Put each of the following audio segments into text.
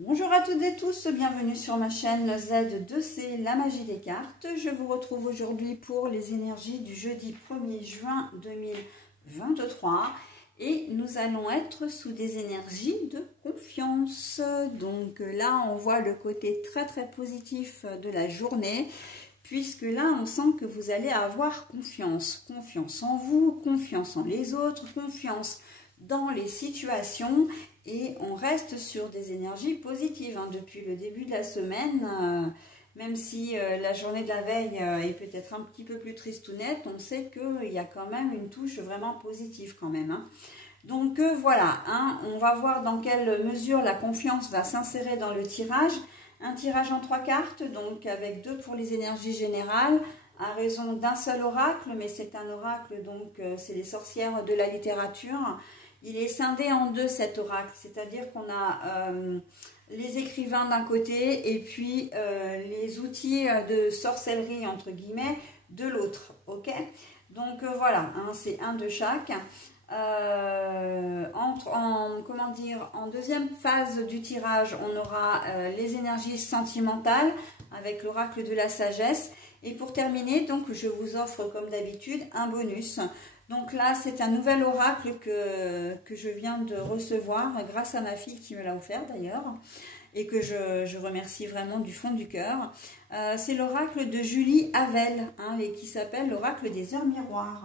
Bonjour à toutes et tous, bienvenue sur ma chaîne Z2C, la magie des cartes. Je vous retrouve aujourd'hui pour les énergies du jeudi 1er juin 2023 et nous allons être sous des énergies de confiance. Donc là, on voit le côté très positif de la journée puisque là, on sent que vous allez avoir confiance. Confiance en vous, confiance en les autres, confiance dans les situations. Et on reste sur des énergies positives hein, depuis le début de la semaine. Même si la journée de la veille est peut-être un petit peu plus tristounette, on sait qu'il y a quand même une touche vraiment positive quand même. Hein. Donc voilà, hein, on va voir dans quelle mesure la confiance va s'insérer dans le tirage. Un tirage en 3 cartes, donc avec 2 pour les énergies générales, à raison d'un seul oracle, mais c'est un oracle, donc c'est les sorcières de la littérature. Il est scindé en 2 cet oracle, c'est-à-dire qu'on a les écrivains d'un côté et puis les outils de sorcellerie entre guillemets de l'autre, ok? Donc voilà, hein, c'est un de chaque. En deuxième phase du tirage, on aura les énergies sentimentales avec l'oracle de la sagesse. Et pour terminer, donc je vous offre comme d'habitude un bonus. Donc là, c'est un nouvel oracle que je viens de recevoir grâce à ma fille qui me l'a offert d'ailleurs et que je remercie vraiment du fond du cœur. C'est l'oracle de Julie Havel hein, et qui s'appelle l'oracle des heures miroirs.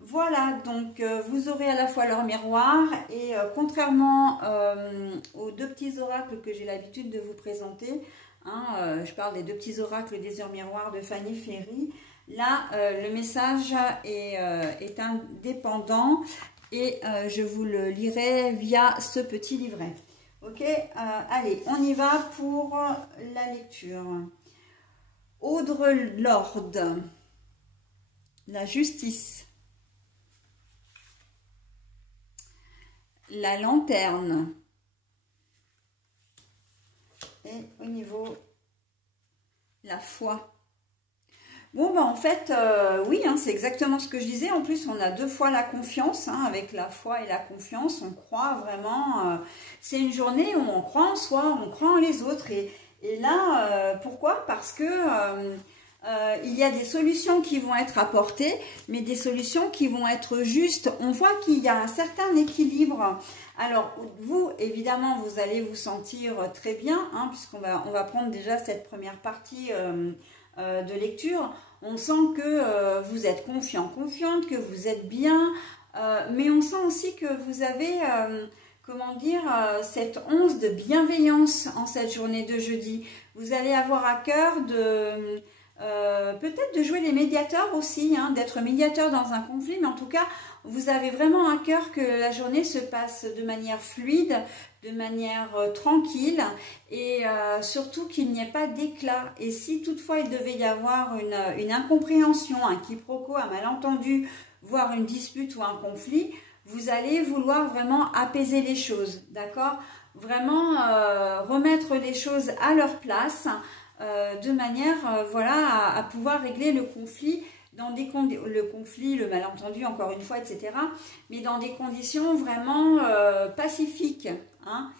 Voilà, donc vous aurez à la fois leur miroir et contrairement aux 2 petits oracles que j'ai l'habitude de vous présenter, hein, je parle des 2 petits oracles des heures miroirs de Fanny Ferry. Là, le message est indépendant et je vous le lirai via ce petit livret. Ok, allez, on y va pour la lecture. Audre Lorde, la justice, la lanterne et au niveau la foi. Bon, ben en fait, oui, hein, c'est exactement ce que je disais. En plus, on a 2 fois la confiance, hein, avec la foi et la confiance. On croit vraiment, c'est une journée où on croit en soi, on croit en les autres. Et là, pourquoi? Parce que il y a des solutions qui vont être apportées, mais des solutions qui vont être justes. On voit qu'il y a un certain équilibre. Alors, vous, évidemment, vous allez vous sentir très bien, hein, puisqu'on va prendre déjà cette première partie de lecture. On sent que vous êtes confiante, que vous êtes bien, mais on sent aussi que vous avez, comment dire, cette once de bienveillance en cette journée de jeudi. Vous allez avoir à cœur de peut-être de jouer les médiateurs aussi, hein, d'être médiateur dans un conflit, mais en tout cas, vous avez vraiment à cœur que la journée se passe de manière fluide, de manière tranquille et surtout qu'il n'y ait pas d'éclat. Et si toutefois il devait y avoir une incompréhension, un quiproquo, un malentendu, voire une dispute ou un conflit, vous allez vouloir vraiment apaiser les choses, d'accord? Vraiment remettre les choses à leur place de manière voilà, à pouvoir régler le conflit dans des le malentendu, encore une fois, etc. Mais dans des conditions vraiment pacifiques. Hein.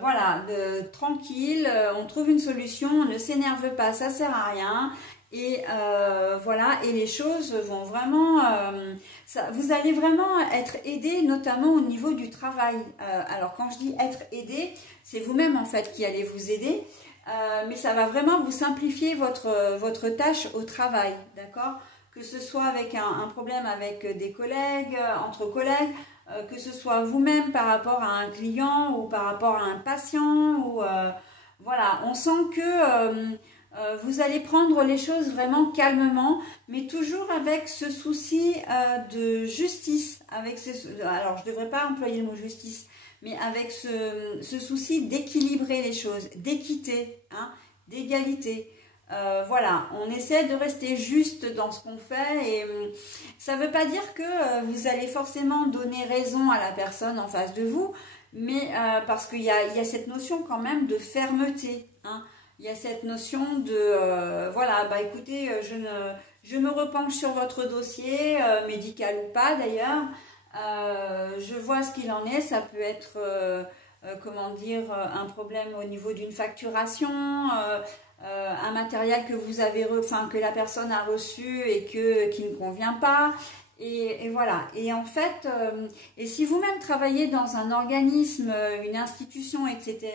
Voilà, tranquille, on trouve une solution, on ne s'énerve pas, ça sert à rien. Et voilà, et les choses vont vraiment, vous allez vraiment être aidé, notamment au niveau du travail. Alors quand je dis être aidé, c'est vous-même en fait qui allez vous aider. Mais ça va vraiment vous simplifier votre tâche au travail, d'accord? Que ce soit avec un problème avec des collègues, entre collègues, que ce soit vous-même par rapport à un client ou par rapport à un patient, ou voilà, on sent que vous allez prendre les choses vraiment calmement, mais toujours avec ce souci de justice, alors je ne devrais pas employer le mot justice, mais avec ce souci d'équilibrer les choses, d'équité, hein, d'égalité. Voilà, on essaie de rester juste dans ce qu'on fait et ça ne veut pas dire que vous allez forcément donner raison à la personne en face de vous, mais parce qu'il y a cette notion quand même de fermeté, hein. Il y a cette notion de, voilà, bah écoutez, je me repenche sur votre dossier, médical ou pas d'ailleurs, je vois ce qu'il en est, ça peut être comment dire, un problème au niveau d'une facturation, un matériel que vous avez, que la personne a reçu et qui ne convient pas. Et voilà. Et en fait, et si vous-même travaillez dans un organisme, une institution, etc.,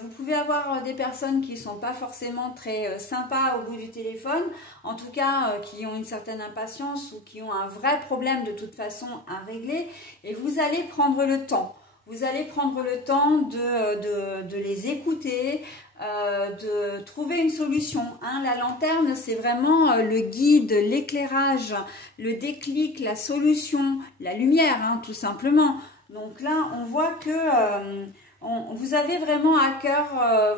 vous pouvez avoir des personnes qui ne sont pas forcément très sympas au bout du téléphone, en tout cas qui ont une certaine impatience ou qui ont un vrai problème de toute façon à régler, et vous allez prendre le temps. Vous allez prendre le temps de les écouter, de trouver une solution. Hein. La lanterne, c'est vraiment le guide, l'éclairage, le déclic, la solution, la lumière, hein, tout simplement. Donc là, on voit que vous avez vraiment à cœur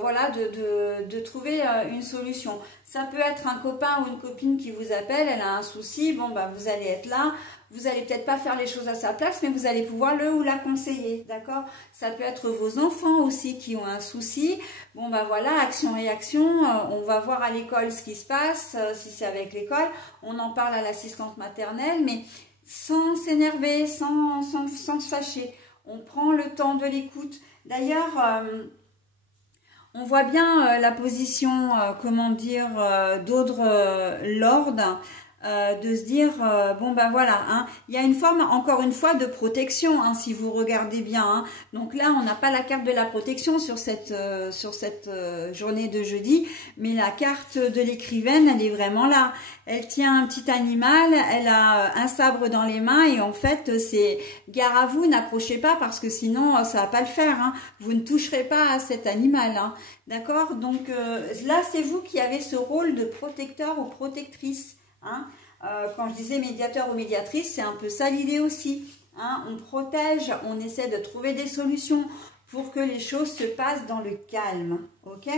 voilà, de trouver une solution. Ça peut être un copain ou une copine qui vous appelle, elle a un souci, bon bah vous allez être là, vous allez peut-être pas faire les choses à sa place, mais vous allez pouvoir le ou la conseiller, d'accord? Ça peut être vos enfants aussi qui ont un souci, bon bah voilà, action-réaction, on va voir à l'école ce qui se passe, si c'est avec l'école, on en parle à l'assistante maternelle, mais sans s'énerver, sans se fâcher, on prend le temps de l'écoute. D'ailleurs, on voit bien la position, comment dire, d'Audre Lorde, de se dire, bon ben voilà, hein, il y a une forme, encore une fois, de protection, hein, si vous regardez bien. Hein. Donc là, on n'a pas la carte de la protection sur cette journée de jeudi, mais la carte de l'écrivaine, elle est vraiment là. Elle tient un petit animal, elle a un sabre dans les mains et en fait, c'est gare à vous, n'approchez pas parce que sinon, ça va pas le faire. Hein. Vous ne toucherez pas à cet animal. Hein. D'accord? Donc là, c'est vous qui avez ce rôle de protecteur ou protectrice. Hein. Quand je disais médiateur ou médiatrice, c'est un peu ça l'idée aussi. Hein. On protège, on essaie de trouver des solutions pour que les choses se passent dans le calme. Ok,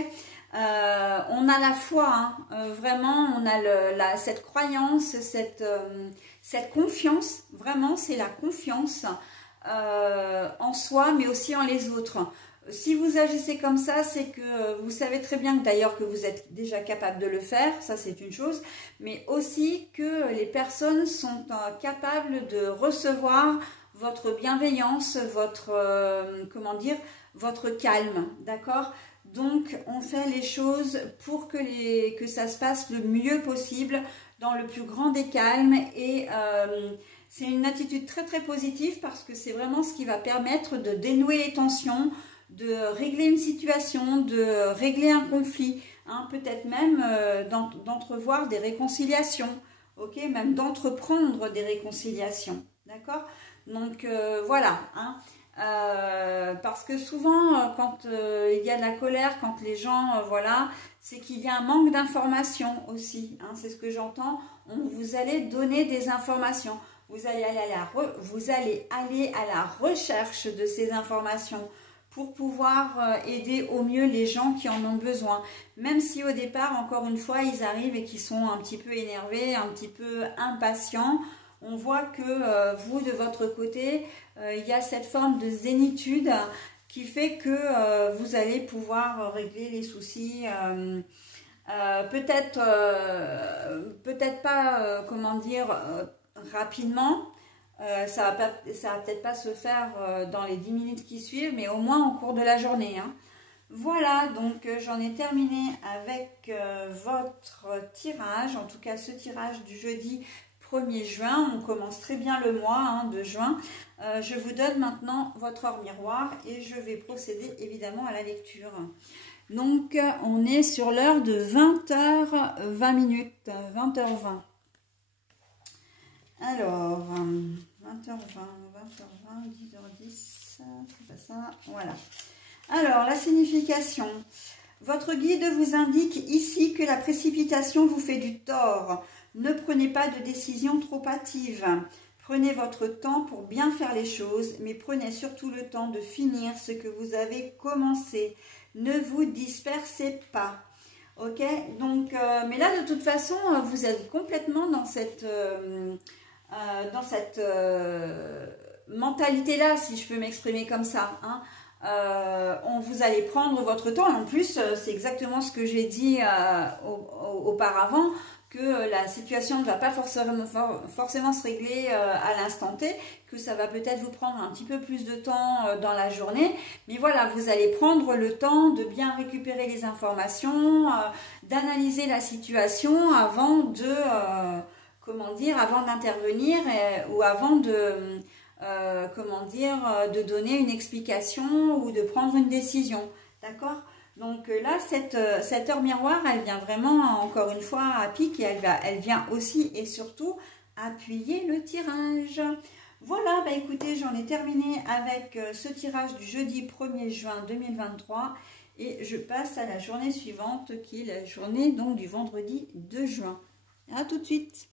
on a la foi, hein. Vraiment, on a cette croyance, cette confiance. Vraiment, c'est la confiance en soi, mais aussi en les autres. Si vous agissez comme ça, c'est que vous savez très bien d'ailleurs que vous êtes déjà capable de le faire, ça c'est une chose, mais aussi que les personnes sont capables de recevoir votre bienveillance, votre, comment dire, votre calme, d'accord? Donc on fait les choses pour que ça se passe le mieux possible, dans le plus grand des calmes et c'est une attitude très très positive parce que c'est vraiment ce qui va permettre de dénouer les tensions, de régler une situation, de régler un conflit, hein, peut-être même d'entrevoir des réconciliations, ok, même d'entreprendre des réconciliations, d'accord? Donc voilà, hein, parce que souvent quand il y a de la colère, quand les gens, voilà, c'est qu'il y a un manque d'informations aussi, hein, c'est ce que j'entends, vous allez donner des informations, vous allez aller à la recherche de ces informations, pour pouvoir aider au mieux les gens qui en ont besoin. Même si au départ, encore une fois, ils arrivent et qu'ils sont un petit peu énervés, un petit peu impatients, on voit que vous, de votre côté, il y a cette forme de zénitude qui fait que vous allez pouvoir régler les soucis, peut-être pas, comment dire, rapidement. Ça va peut-être pas se faire dans les 10 minutes qui suivent, mais au moins au cours de la journée. Hein. Voilà, donc j'en ai terminé avec votre tirage, en tout cas ce tirage du jeudi 1er juin. On commence très bien le mois hein, de juin. Je vous donne maintenant votre or miroir et je vais procéder évidemment à la lecture. Donc on est sur l'heure de 20h20, 20h20. Alors, 20h20, 10h10, c'est pas ça, voilà. Alors, la signification. Votre guide vous indique ici que la précipitation vous fait du tort. Ne prenez pas de décision trop hâtive. Prenez votre temps pour bien faire les choses, mais prenez surtout le temps de finir ce que vous avez commencé. Ne vous dispersez pas. Ok, donc, mais là, de toute façon, vous êtes complètement dans cette mentalité-là, si je peux m'exprimer comme ça. Hein. Vous allez prendre votre temps. En plus, c'est exactement ce que j'ai dit auparavant. que la situation ne va pas forcément se régler à l'instant T, que ça va peut-être vous prendre un petit peu plus de temps dans la journée. Mais voilà, vous allez prendre le temps de bien récupérer les informations, d'analyser la situation avant de, comment dire, avant d'intervenir ou avant de, comment dire, de donner une explication ou de prendre une décision. D'accord ? Donc là, cette heure miroir, elle vient vraiment, encore une fois, à pic et elle vient aussi et surtout appuyer le tirage. Voilà, bah écoutez, j'en ai terminé avec ce tirage du jeudi 1er juin 2023 et je passe à la journée suivante qui est la journée donc du vendredi 2 juin. À tout de suite.